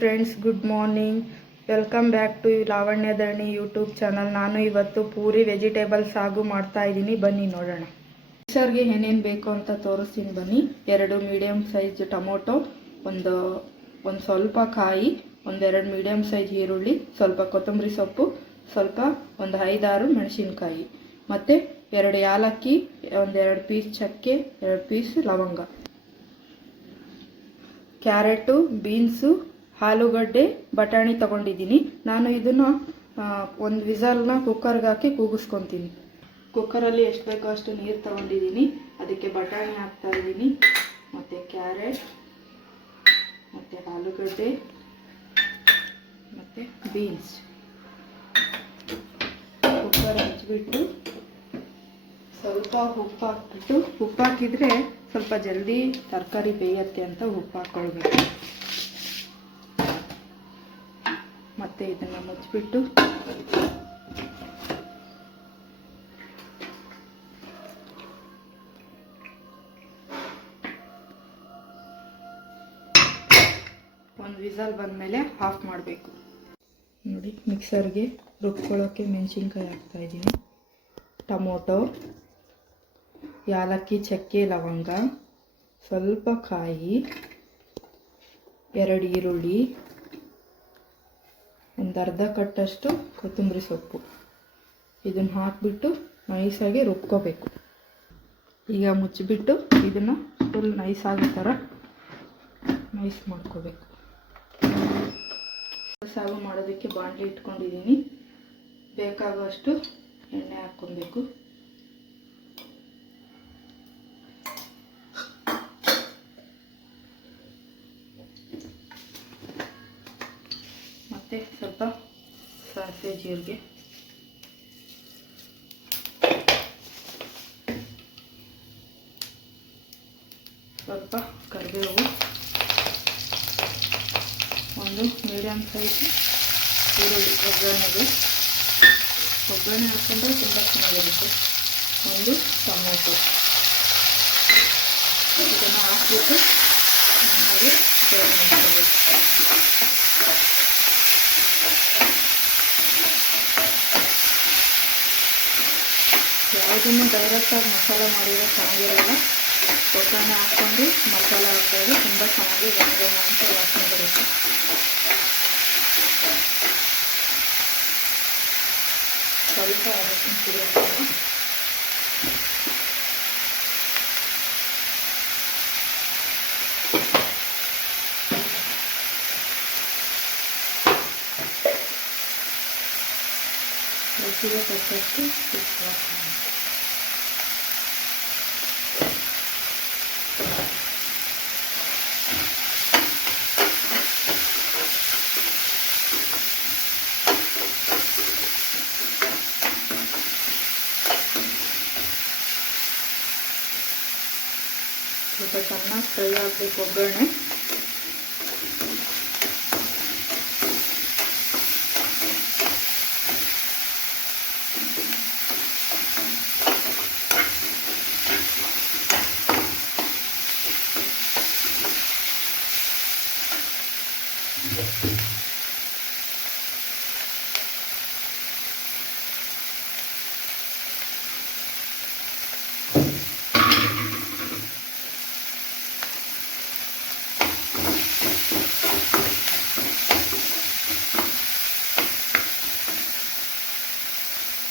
Friends, good morning. Welcome back to Lavanya Dharani YouTube channel. ನಾನು ಇವತ್ತು puri vegetable ಸಾಗು ಮಾಡ್ತಾ ಇದ್ದೀನಿ. ಬನ್ನಿ ನೋಡೋಣ. ಮಿಕ್ಸರ್ಗೆ ಏನೇನು ಬೇಕು ಅಂತ ತೋರಿಸ್ತೀನಿ ಬನ್ನಿ. 2 ಮೀಡಿಯಮ್ ಸೈಜ್ ಟೊಮೊಟೊ, ಒಂದು ಸ್ವಲ್ಪ ಕಾಯಿ, 2 ಮೀಡಿಯಮ್ ಸೈಜ್ ಈರುಳ್ಳಿ, ಸ್ವಲ್ಪ ಕೊತ್ತಂಬರಿ ಸೊಪ್ಪು, ಸ್ವಲ್ಪ ಒಂದು 5-6 ಮೆಣಸಿನ್ಕಾಯಿ, ಮತ್ತು 2 ಏಲಕ್ಕಿ, 2 ಪೀಸ್ ಚಕ್ಕೆ, 2 ಪೀಸ್ ಲವಂಗ, ಕ್ಯಾರೆಟು, ಬೀನ್ಸು, ಆಲೂಗಡ್ಡೆ, ಬಟಾಣಿ ತಗೊಂಡಿದ್ದೀನಿ. ನಾನು ಇದನ್ನು ಒಂದು ವಿಸಲ್ನ ಕುಕ್ಕರ್ಗೆ ಹಾಕಿ ಕೂಗಿಸ್ಕೊತೀನಿ. ಕುಕ್ಕರಲ್ಲಿ ಎಷ್ಟು ಬೇಕೋ ಅಷ್ಟು ನೀರು ತಗೊಂಡಿದ್ದೀನಿ. ಅದಕ್ಕೆ ಬಟಾಣಿ ಹಾಕ್ತಾ ಇದ್ದೀನಿ, ಮತ್ತು ಕ್ಯಾರೆಟ್, ಮತ್ತು ಆಲೂಗಡ್ಡೆ, ಮತ್ತು ಬೀನ್ಸ್. ಕುಕ್ಕರ್ ಹಚ್ಚಿಬಿಟ್ಟು ಸ್ವಲ್ಪ ಉಪ್ಪು ಹಾಕ್ಬಿಟ್ಟು, ಉಪ್ಪು ಹಾಕಿದರೆ ಸ್ವಲ್ಪ ಜಲ್ದಿ ತರಕಾರಿ ಬೇಯುತ್ತೆ ಅಂತ ಉಪ್ಪು ಹಾಕ್ಕೊಳ್ಬೇಕು. ಮತ್ತು ಇದನ್ನು ಮುಚ್ಚಿಬಿಟ್ಟು ಒಂದು ವಿಸಲ್ ಬಂದಮೇಲೆ ಆಫ್ ಮಾಡಬೇಕು. ನೋಡಿ, ಮಿಕ್ಸರ್ಗೆ ರುಬ್ಕೊಳ್ಳೋಕ್ಕೆ ಮೆಣಸಿನ್ಕಾಯಿ ಹಾಕ್ತಾಯಿದ್ದೀನಿ, ಟೊಮೊಟೊ, ಏಲಕ್ಕಿ, ಚಕ್ಕೆ, ಲವಂಗ, ಸ್ವಲ್ಪ ಕಾಯಿ, 2 ಈರುಳ್ಳಿ, ಒಂದು ಅರ್ಧ ಕಟ್ಟಷ್ಟು ಕೊತ್ತಂಬರಿ ಸೊಪ್ಪು. ಇದನ್ನು ಹಾಕಿಬಿಟ್ಟು ನೈಸಾಗಿ ರುಬ್ಕೋಬೇಕು. ಈಗ ಮುಚ್ಚಿಬಿಟ್ಟು ಇದನ್ನು ಫುಲ್ ನೈಸ್ ಆಗೋ ಥರ ನೈಸ್ ಮಾಡ್ಕೋಬೇಕು. ಸಾಗು ಮಾಡೋದಕ್ಕೆ ಬಾಣಲಿ ಇಟ್ಕೊಂಡಿದ್ದೀನಿ. ಬೇಕಾಗುವಷ್ಟು ಎಣ್ಣೆ ಹಾಕ್ಕೊಬೇಕು. ಮತ್ತು ಸ್ವಲ್ಪ ಸಾಸಿವೆ, ಜೀರಿಗೆ, ಸ್ವಲ್ಪ ಕರಿಬೇವು, ಒಂದು ಮೀಡಿಯಮ್ ಸೈಜ್ ಈರುಳ್ಳಿ ಒಗ್ಗರಣೆಗೆ. ಒಗ್ಗರಣೆ ಹಾಕ್ಕೊಂಡ್ರೆ ತುಂಬ ಚೆನ್ನಾಗಿರುತ್ತೆ. ಒಂದು ಟೊಮೊಟೊ, ಇದನ್ನು ಹಾಕ್ಬಿಟ್ಟು ಚೆನ್ನಾಗಿ ಫ್ರೈ ಮಾಡ್ಕೋಬೇಕು. ಯಾವುದನ್ನು ಡೈರೆಕ್ಟಾಗಿ ಮಸಾಲೆ ಮಾಡಿದರೆ ಚೆನ್ನಾಗಿರಲ್ಲ. ಒಗ್ಗರಣೆ ಹಾಕ್ಕೊಂಡು ಮಸಾಲೆ ಹಾಕಿದಾಗ ತುಂಬ ಚೆನ್ನಾಗಿ ಗಂಗಮ ಅಂತ ವಾಸನೆ ಬರುತ್ತೆ. ಸ್ವಲ್ಪ ಅರಶಿನ ಪುಡಿ ಹಾಕೋಣ. ರುಚಿಗೆ ತಕ್ಕಷ್ಟು ಉಪ್ಪು ಹಾಕೋಣ. ಸ್ವಲ್ಪ ಚೆನ್ನಾಗಿ ಫ್ರೈ ಆಗಬೇಕು ಒಗ್ಗರಣೆ.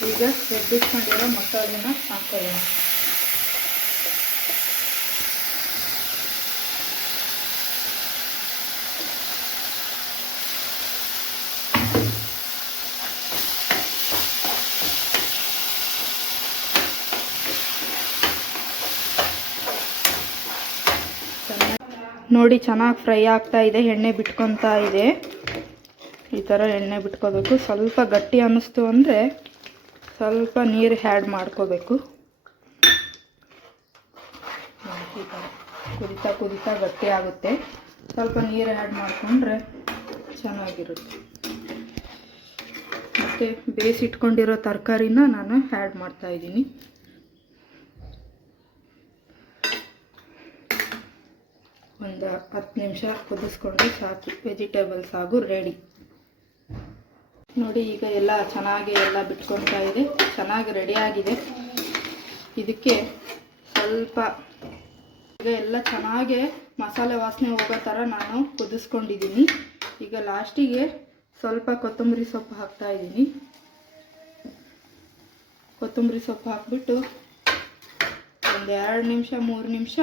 ಈಗ ರುಬ್ಬಿಟ್ಕೊಂಡಿರೋ ಮಸಾಲೆನ ಹಾಕೊಳ್ಳೋಣ. ನೋಡಿ, ಚೆನ್ನಾಗಿ ಫ್ರೈ ಆಗ್ತಾ ಇದೆ, ಎಣ್ಣೆ ಬಿಟ್ಕೊತಾ ಇದೆ. ಈ ಥರ ಎಣ್ಣೆ ಬಿಟ್ಕೋಬೇಕು. ಸ್ವಲ್ಪ ಗಟ್ಟಿ ಅನ್ನಿಸ್ತು ಅಂದರೆ ಸ್ವಲ್ಪ ನೀರು ಆ್ಯಡ್ ಮಾಡ್ಕೋಬೇಕು. ಈ ಥರ ಕುದಿತಾ ಕುದಿತಾ ಗಟ್ಟಿ ಆಗುತ್ತೆ. ಸ್ವಲ್ಪ ನೀರು ಆ್ಯಡ್ ಮಾಡಿಕೊಂಡ್ರೆ ಚೆನ್ನಾಗಿರುತ್ತೆ. ಮತ್ತು ಬೇಯಿಸಿಟ್ಕೊಂಡಿರೋ ತರಕಾರಿನ ನಾನು ಆ್ಯಡ್ ಮಾಡ್ತಾಯಿದ್ದೀನಿ. ಒಂದು ಒಂದು 10 ನಿಮಿಷ ಕುದಿಸ್ಕೊಂಡ್ರೆ ಸಾಕು. ವೆಜಿಟೇಬಲ್ ಸಾಗು ರೆಡಿ. ನೋಡಿ ಈಗ ಎಲ್ಲ ಚೆನ್ನಾಗಿ ಎಲ್ಲ ಬಿಟ್ಕೊತಾ ಇದೆ, ಚೆನ್ನಾಗಿ ರೆಡಿಯಾಗಿದೆ. ಇದಕ್ಕೆ ಸ್ವಲ್ಪ ಈಗ ಎಲ್ಲ ಚೆನ್ನಾಗಿ ಮಸಾಲೆ ವಾಸನೆ ಹೋಗೋ ಥರ ನಾನು ಕುದಿಸ್ಕೊಂಡಿದ್ದೀನಿ. ಈಗ ಲಾಸ್ಟಿಗೆ ಸ್ವಲ್ಪ ಕೊತ್ತಂಬರಿ ಸೊಪ್ಪು ಹಾಕ್ತಾಯಿದ್ದೀನಿ. ಕೊತ್ತಂಬರಿ ಸೊಪ್ಪು ಹಾಕ್ಬಿಟ್ಟು ಒಂದು 2 ನಿಮಿಷ 3 ನಿಮಿಷ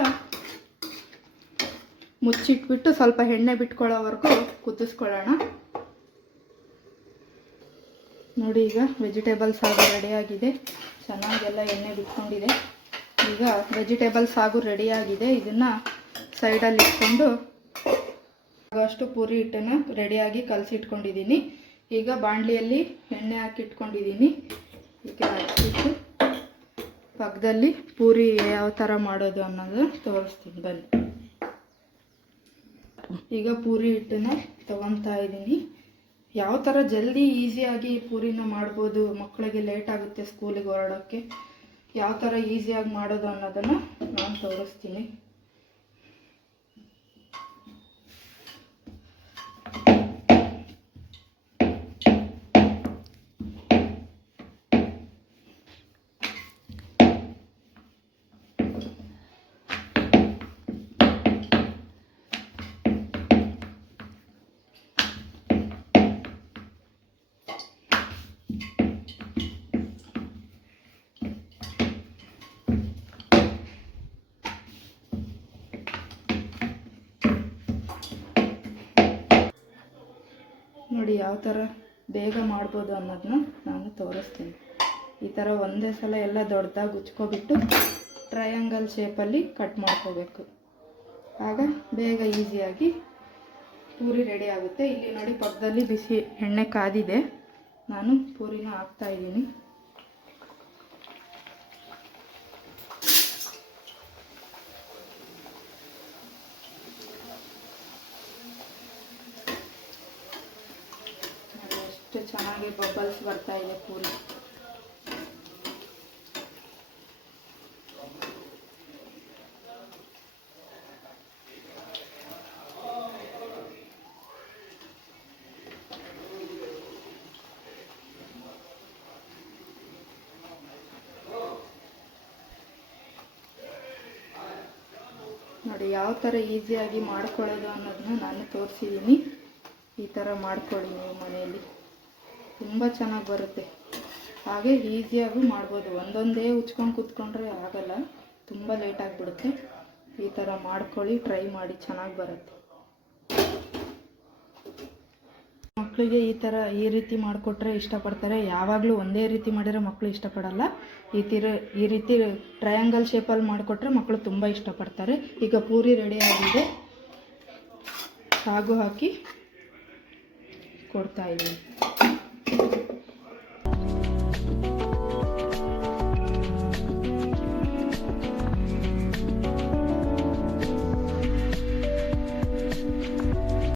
ಮುಚ್ಚಿಟ್ಬಿಟ್ಟು ಸ್ವಲ್ಪ ಎಣ್ಣೆ ಬಿಟ್ಕೊಳ್ಳೋವರೆಗೂ ಕುದಿಸ್ಕೊಳ್ಳೋಣ. ನೋಡಿ ಈಗ ವೆಜಿಟೇಬಲ್ ಸಾಗು ರೆಡಿಯಾಗಿದೆ, ಚೆನ್ನಾಗೆಲ್ಲ ಎಣ್ಣೆ ಬಿಟ್ಕೊಂಡಿದೆ. ಈಗ ವೆಜಿಟೇಬಲ್ ಸಾಗು ರೆಡಿಯಾಗಿದೆ. ಇದನ್ನು ಸೈಡಲ್ಲಿ ಇಟ್ಕೊಂಡು ಅಷ್ಟು ಪೂರಿ ಹಿಟ್ಟನ್ನು ರೆಡಿಯಾಗಿ ಕಲಸಿಟ್ಕೊಂಡಿದ್ದೀನಿ. ಈಗ ಬಾಣಲಿಯಲ್ಲಿ ಎಣ್ಣೆ ಹಾಕಿ ಇಟ್ಕೊಂಡಿದ್ದೀನಿ. ಈಗ ಹಾಕಿಬಿಟ್ಟು ಪಕ್ಕದಲ್ಲಿ ಪೂರಿ ಯಾವ ಥರ ಮಾಡೋದು ಅನ್ನೋದು ತೋರಿಸ್ತೀನಿ ಬನ್ನಿ. ಈಗ ಪೂರಿ ಹಿಟ್ಟನ್ನ ತೊಗೊತಾ ಇದ್ದೀನಿ. ಯಾವ ಥರ ಜಲ್ದಿ ಈಸಿಯಾಗಿ ಪೂರಿನ ಮಾಡ್ಬೋದು, ಮಕ್ಕಳಿಗೆ ಲೇಟ್ ಆಗುತ್ತೆ ಸ್ಕೂಲಿಗೆ ಹೊರಡೋಕ್ಕೆ, ಯಾವ ಥರ ಈಸಿಯಾಗಿ ಮಾಡೋದು ಅನ್ನೋದನ್ನು ನಾನು ತೋರಿಸ್ತೀನಿ. ನೋಡಿ ಯಾವ ಥರ ಬೇಗ ಮಾಡ್ಬೋದು ಅನ್ನೋದನ್ನ ನಾನು ತೋರಿಸ್ತೀನಿ. ಈ ಥರ ಒಂದೇ ಸಲ ಎಲ್ಲ ದೊಡ್ಡದಾಗಿ ಉಚ್ಕೊಬಿಟ್ಟು ಟ್ರಯಾಂಗಲ್ ಶೇಪಲ್ಲಿ ಕಟ್ ಮಾಡ್ಕೋಬೇಕು. ಆಗ ಬೇಗ ಈಸಿಯಾಗಿ ಪೂರಿ ರೆಡಿ ಆಗುತ್ತೆ. ಇಲ್ಲಿ ನೋಡಿ ಪಕ್ಕದಲ್ಲಿ ಬಿಸಿ ಎಣ್ಣೆ ಕಾದಿದೆ, ನಾನು ಪೂರಿನ ಹಾಕ್ತಾಯಿದ್ದೀನಿ. ಚೆನ್ನಾಗಿ ಬಬಲ್ಸ್ ಬರ್ತಾ ಇದೆ ಪೂರಿ. ನೋಡಿ ಯಾವ ಥರ ಈಸಿಯಾಗಿ ಮಾಡ್ಕೊಳ್ಳೋದು ಅನ್ನೋದನ್ನ ನಾನು ತೋರಿಸಿದ್ದೀನಿ. ಈ ಥರ ಮಾಡ್ಕೊಳ್ಳಿ ನೀವು ಮನೆಯಲ್ಲಿ, ತುಂಬ ಚೆನ್ನಾಗಿ ಬರುತ್ತೆ. ಹಾಗೆ ಈಸಿಯಾಗೂ ಮಾಡ್ಬೋದು. ಒಂದೊಂದೇ ಉಚ್ಕೊಂಡು ಕೂತ್ಕೊಂಡ್ರೆ ಆಗಲ್ಲ, ತುಂಬ ಲೇಟ್ ಆಗಿಬಿಡುತ್ತೆ. ಈ ಥರ ಮಾಡ್ಕೊಳ್ಳಿ, ಟ್ರೈ ಮಾಡಿ, ಚೆನ್ನಾಗಿ ಬರುತ್ತೆ. ಮಕ್ಕಳಿಗೆ ಈ ರೀತಿ ಮಾಡಿಕೊಟ್ರೆ ಇಷ್ಟಪಡ್ತಾರೆ. ಯಾವಾಗಲೂ ಒಂದೇ ರೀತಿ ಮಾಡಿದರೆ ಮಕ್ಕಳು ಇಷ್ಟಪಡಲ್ಲ. ಈ ರೀತಿ ಟ್ರಯಾಂಗಲ್ ಶೇಪಲ್ಲಿ ಮಾಡಿಕೊಟ್ರೆ ಮಕ್ಕಳು ತುಂಬ ಇಷ್ಟಪಡ್ತಾರೆ. ಈಗ ಪೂರಿ ರೆಡಿ ಆಗಿದೆ, ಸಾಗು ಹಾಕಿ ಕೊಡ್ತಾಯಿದ್ದೀನಿ.